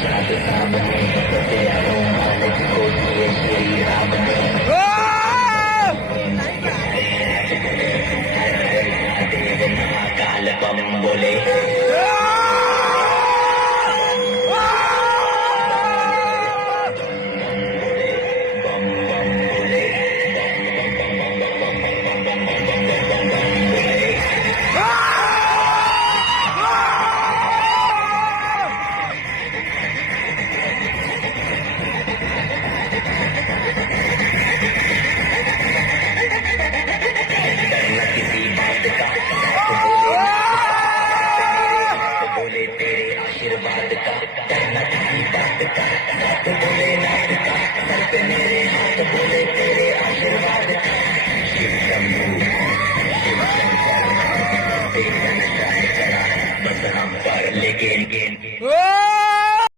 साथ सामने बसे आओ मालिक को दिए श्री राम ने देव महाकाल बम बोले आशीर्वाद का करना किसी बात का बात बोले नाथ का सर पे मेरे हाथ बोले तेरे आशीर्वाद का शिव शंभू शिव शंकर तेरा नशा चढ़ा बस हम पर लेकिन